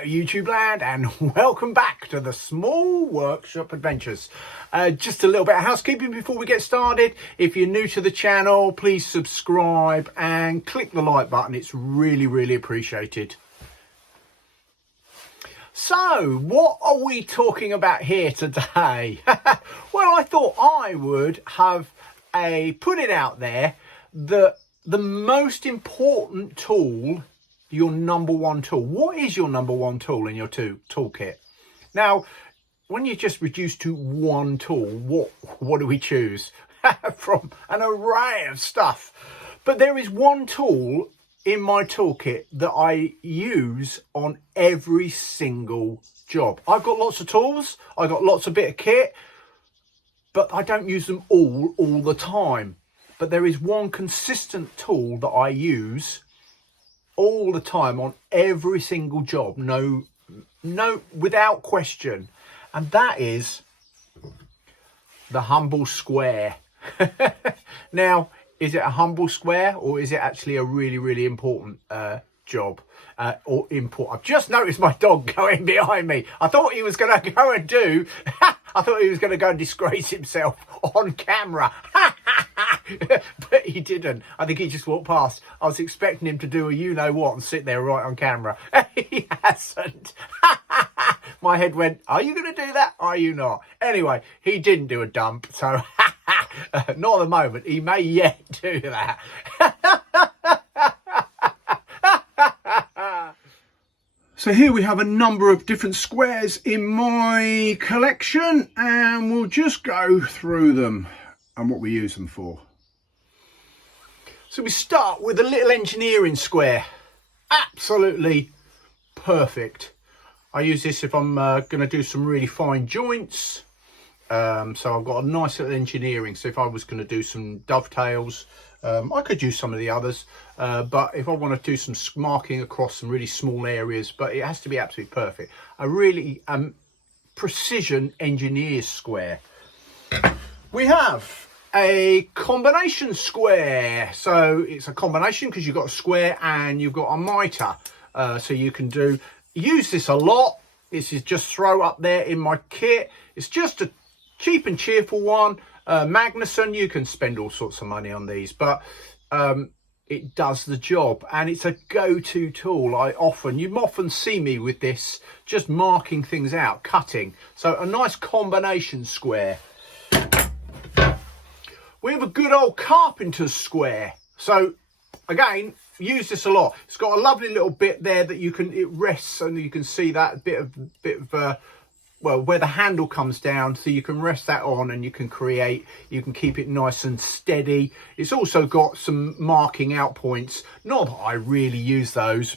Hello YouTube land and welcome back to the Small Workshop Adventures. Just a little bit of housekeeping before we get started. If you're new to the channel, please subscribe and click the like button. It's really appreciated. So what are we talking about here today? Well, I thought I would have put it out there that the most important tool, your number one tool. What is your number one tool in your toolkit? Now, when you just reduce to one tool, what do we choose? From an array of stuff. But there is one tool in my toolkit that I use on every single job. I've got lots of tools, I've got lots of bit of kit, but I don't use them all the time. But there is one consistent tool that I use all the time on every single job, no, without question, and that is the humble square. Now, is it a humble square or is it actually a really important job or import? I've just noticed my dog going behind me. I thought he was going to go and do I thought he was going to go and disgrace himself on camera. But he didn't. I think he just walked past. I was expecting him to do a you-know-what and sit there right on camera. He hasn't. My head went, are you going to do that? Are you not? Anyway, he didn't do a dump, so not at the moment. He may yet do that. So here we have a number of different squares in my collection, and we'll just go through them and what we use them for. So we start with a little engineering square. Absolutely perfect. I use this if I'm going to do some really fine joints. So I've got a nice little engineering. So if I was going to do some dovetails, I could use some of the others. But if I want to do some marking across some really small areas, but it has to be absolutely perfect. A really precision engineer square. We have a combination square. So it's a combination because you've got a square and you've got a mitre. So you can use this a lot. This is just throw up there in my kit. It's just a cheap and cheerful one. Magnuson, you can spend all sorts of money on these, but it does the job and it's a go-to tool. You often see me with this, just marking things out, cutting. So a nice combination square. We have a good old carpenter's square. So again, use this a lot. It's got a lovely little bit there that it rests, and you can see that bit of well, where the handle comes down, so you can rest that on and you can keep it nice and steady. It's also got some marking out points. Not that I really use those,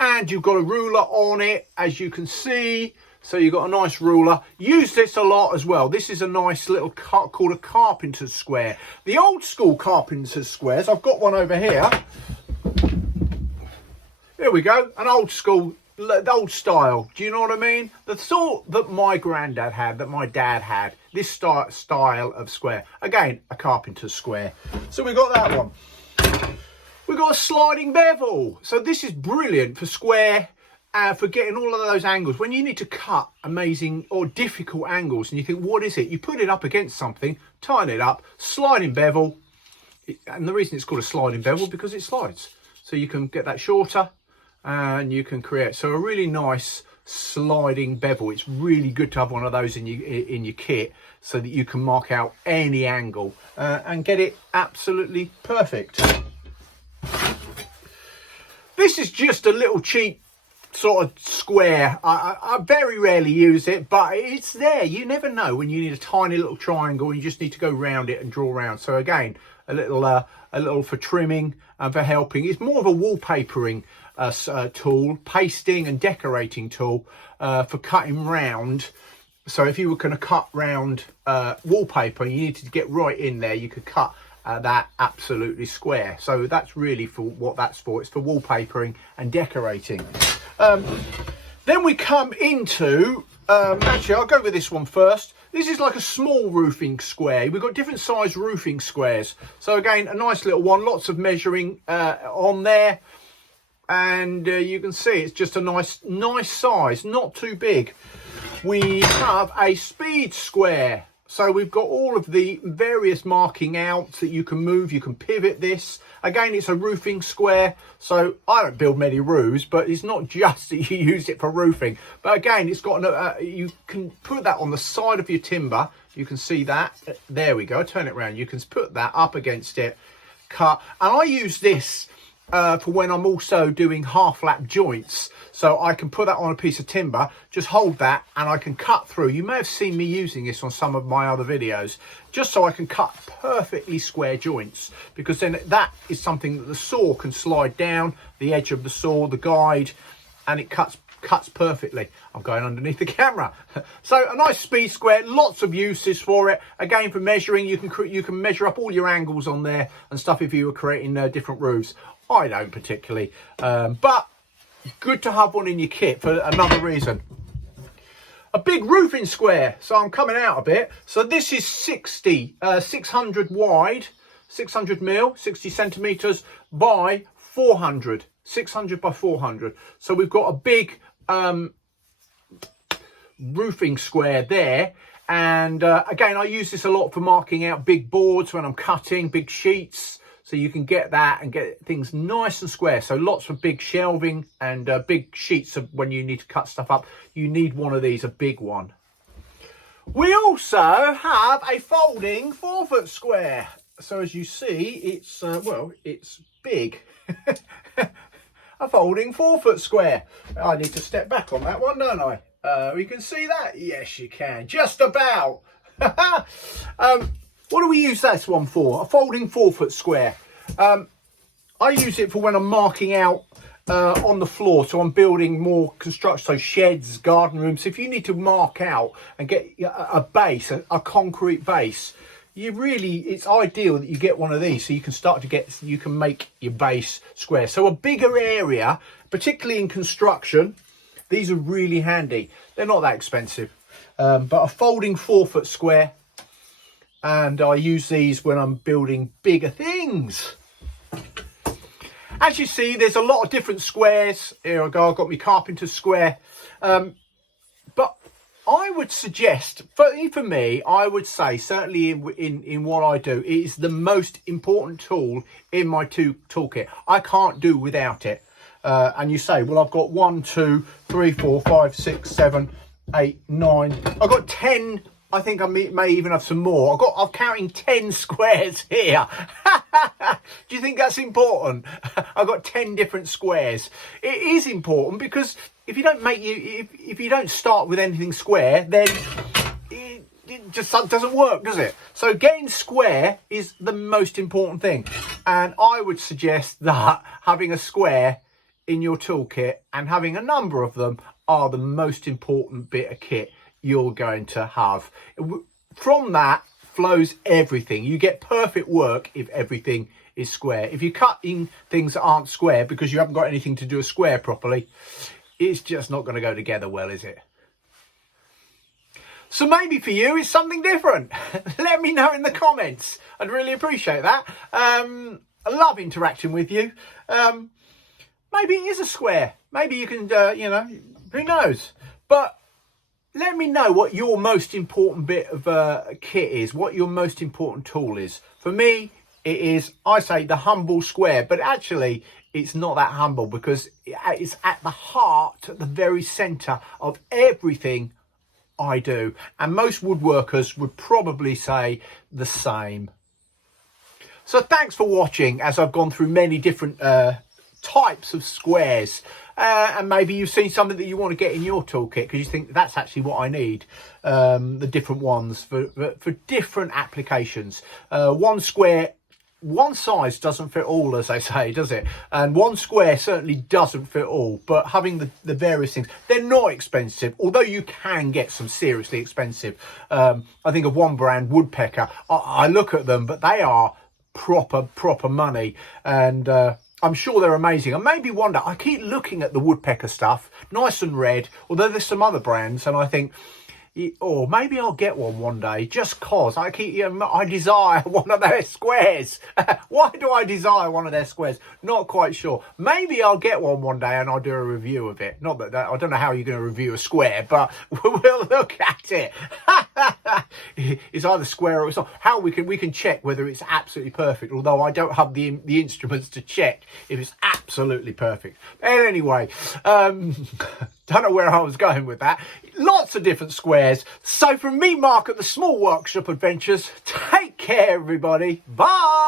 and you've got a ruler on it, as you can see. So you've got a nice ruler. Use this a lot as well. This is a nice little called a carpenter's square. The old school carpenter's squares, I've got one over here. Here we go, an old school, the old style. Do you know what I mean? The sort that my granddad had, that my dad had. This style of square. Again, a carpenter's square. So we got that one. We've got a sliding bevel. So this is brilliant for square. For getting all of those angles when you need to cut amazing or difficult angles, and you think, what is it? You put it up against something, tighten it up, sliding bevel. And the reason it's called a sliding bevel because it slides, so you can get that shorter and you can create a really nice sliding bevel. It's really good to have one of those in your kit so that you can mark out any angle and get it absolutely perfect. This is just a little cheap sort of square. I very rarely use it, but it's there. You never know when you need a tiny little triangle and you just need to go round it and draw around. So again, a little for trimming and for helping. It's more of a wallpapering tool, pasting and decorating tool for cutting round. So if you were going to cut round wallpaper, you needed to get right in there, you could cut that absolutely square. So that's really for what that's for. It's for wallpapering and decorating. Then we come into actually I'll go with this one first. This is like a small roofing square. We've got different size roofing squares. So again, a nice little one, lots of measuring on there. and you can see it's just a nice size, not too big. We have a speed square. So we've got all of the various marking outs that you can move. You can pivot this. Again, it's a roofing square. So I don't build many roofs, but it's not just that you use it for roofing. But again, it's got you can put that on the side of your timber. You can see that. There we go. Turn it around. You can put that up against it, cut. And I use this for when I'm also doing half lap joints. So I can put that on a piece of timber, just hold that, and I can cut through. You may have seen me using this on some of my other videos, just so I can cut perfectly square joints, because then that is something that the saw can slide down, the edge of the saw, the guide, and it cuts perfectly. I'm going underneath the camera. So a nice speed square, lots of uses for it. Again, for measuring, you can measure up all your angles on there and stuff if you were creating different roofs. I don't particularly, but good to have one in your kit for another reason. A big roofing square. So I'm coming out a bit. So this is 600 wide, 600 mil, 60 centimeters by 400, 600 by 400. So we've got a big roofing square there. And again, I use this a lot for marking out big boards when I'm cutting big sheets. So you can get that and get things nice and square. So lots of big shelving and big sheets of when you need to cut stuff up. You need one of these, a big one. We also have a folding 4-foot square. So as you see, it's, well, it's big. A folding 4-foot square. I need to step back on that one, don't I? You can see that? Yes, you can. Just about. What do we use this one for? A folding 4-foot square. I use it for when I'm marking out on the floor. So I'm building more construction, so sheds, garden rooms. If you need to mark out and get a base, a concrete base, it's ideal that you get one of these so you can make your base square. So a bigger area, particularly in construction, these are really handy. They're not that expensive, but a folding 4-foot square. And I use these when I'm building bigger things. As you see, there's a lot of different squares. Here I go, I've got my carpenter's square. But I would suggest, for me, I would say, certainly in what I do, it is the most important tool in my toolkit. I can't do without it. And you say, well, I've got 1, 2, 3, 4, 5, 6, 7, 8, 9. I've got 10. I think I may even have some more. I'm counting 10 squares here. Do you think that's important? I've got 10 different squares. It is important because if you don't start with anything square, then it just doesn't work, does it? So getting square is the most important thing. And I would suggest that having a square in your toolkit and having a number of them are the most important bit of kit you're going to have. From that flows everything. You get perfect work if everything is square. If you're cutting things that aren't square because you haven't got anything to do a square properly, it's just not going to go together well, is it? So maybe for you it's something different. Let me know in the comments. I'd really appreciate that. I love interacting with you. Maybe it is a square. Maybe you can, who knows? But let me know what your most important bit of kit is, what your most important tool is. For me, it is, I say, the humble square, but actually it's not that humble because it's at the heart, at the very centre of everything I do. And most woodworkers would probably say the same. So thanks for watching as I've gone through many different types of squares. And maybe you've seen something that you want to get in your toolkit because you think that's actually what I need. The different ones for different applications. One square, one size doesn't fit all, as they say, does it? And one square certainly doesn't fit all. But having the various things, they're not expensive, although you can get some seriously expensive. I think of one brand, Woodpecker. I look at them, but they are proper money. And I'm sure they're amazing. I maybe wonder, I keep looking at the Woodpecker stuff, nice and red, although there's some other brands, and I think, Or maybe I'll get one day, just cause I desire one of their squares. Why do I desire one of their squares? Not quite sure. Maybe I'll get one day and I'll do a review of it. Not that I don't know how you're going to review a square, but we'll look at it. It's either square or it's not. How we can check whether it's absolutely perfect. Although I don't have the instruments to check if it's absolutely perfect. And anyway, don't know where I was going with that. Lots of different squares. So from me, Mark, at the Small Workshop Adventures, take care, everybody. Bye.